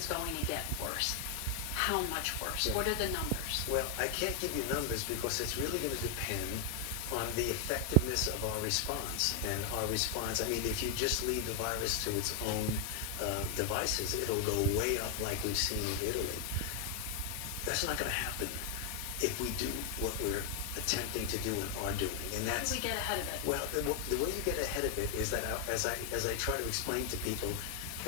is going to get worse. How much worse? Yeah. What are the numbers? Well, I can't give you numbers because it's really going to depend on the effectiveness of our response. And our response, I mean, if you just leave the virus to its own devices, it'll go way up like we've seen in Italy. That's not going to happen if we do what we're attempting to do and are doing. And How that's, do we get ahead of it? well, the way you get ahead of it is that as I try to explain to people,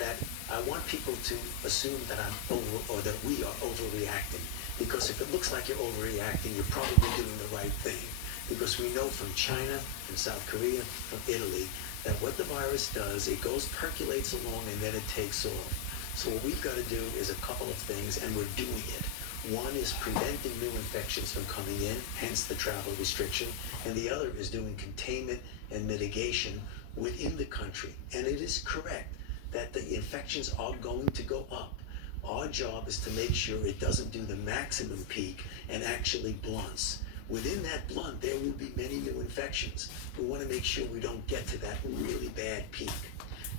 that I want people to assume that I'm over, or that we are overreacting. Because if it looks like you're overreacting, you're probably doing the right thing. Because we know from China, from South Korea, from Italy, that what the virus does, it goes, percolates along, and then it takes off. So what we've got to do is a couple of things, and we're doing it. One is preventing new infections from coming in, hence the travel restriction, and the other is doing containment and mitigation within the country. And it is correct that the infections are going to go up. Our job is to make sure it doesn't do the maximum peak and actually blunts. Within that blunt, there will be many new infections. We want to make sure we don't get to that really bad peak.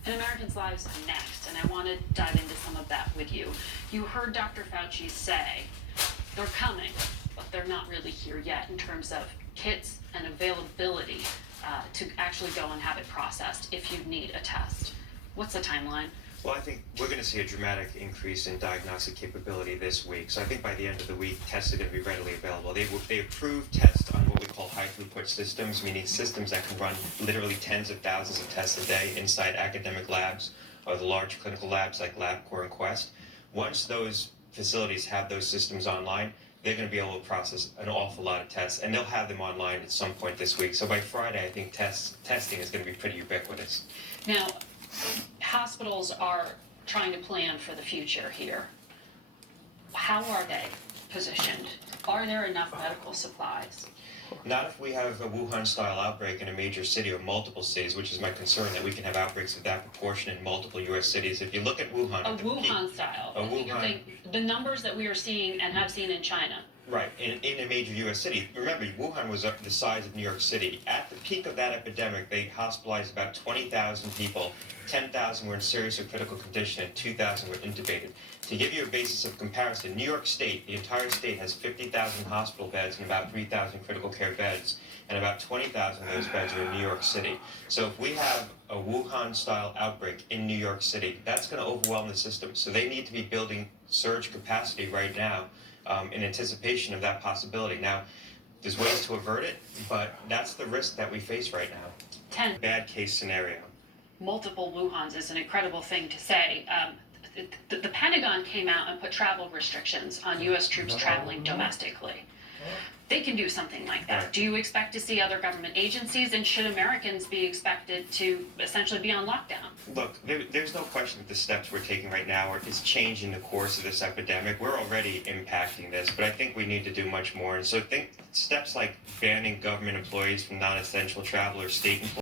And Americans' lives are next, and I want to dive into some of that with you. You heard Dr. Fauci say they're coming, but they're not really here yet in terms of kits and availability to actually go and have it processed if you need a test. What's the timeline? Well, I think we're going to see a dramatic increase in diagnostic capability this week. So I think by the end of the week, tests are going to be readily available. They approved tests on what we call high throughput systems, meaning systems that can run literally tens of thousands of tests a day inside academic labs or the large clinical labs like LabCorp and Quest. Once those facilities have those systems online, they're going to be able to process an awful lot of tests, and they'll have them online at some point this week. So by Friday, I think testing is going to be pretty ubiquitous. Now, hospitals are trying to plan for the future here. How are they positioned? Are there enough medical supplies? Not if we have a Wuhan-style outbreak in a major city or multiple cities, which is my concern, that we can have outbreaks of that proportion in multiple U.S. cities. If you look at Wuhan... A Wuhan style. The numbers that we are seeing and have seen in China. Right, in a major U.S. city. Remember, Wuhan was the size of New York City. At the peak of that epidemic, they hospitalized about 20,000 people. 10,000 were in serious or critical condition, and 2,000 were intubated. To give you a basis of comparison, New York State, the entire state, has 50,000 hospital beds and about 3,000 critical care beds, and about 20,000 of those beds are in New York City. So if we have a Wuhan-style outbreak in New York City, that's going to overwhelm the system. So they need to be building surge capacity right now in anticipation of that possibility. Now, there's ways to avert it, but that's the risk that we face right now. 10 bad case scenario. Multiple Wuhans is an incredible thing to say. The Pentagon came out and put travel restrictions on U.S. troops traveling domestically. They can do something like that. Do you expect to see other government agencies, and should Americans be expected to essentially be on lockdown? Look, there's no question that the steps we're taking right now is changing the course of this epidemic. We're already impacting this, but I think we need to do much more. And so I think steps like banning government employees from non-essential travel or state employees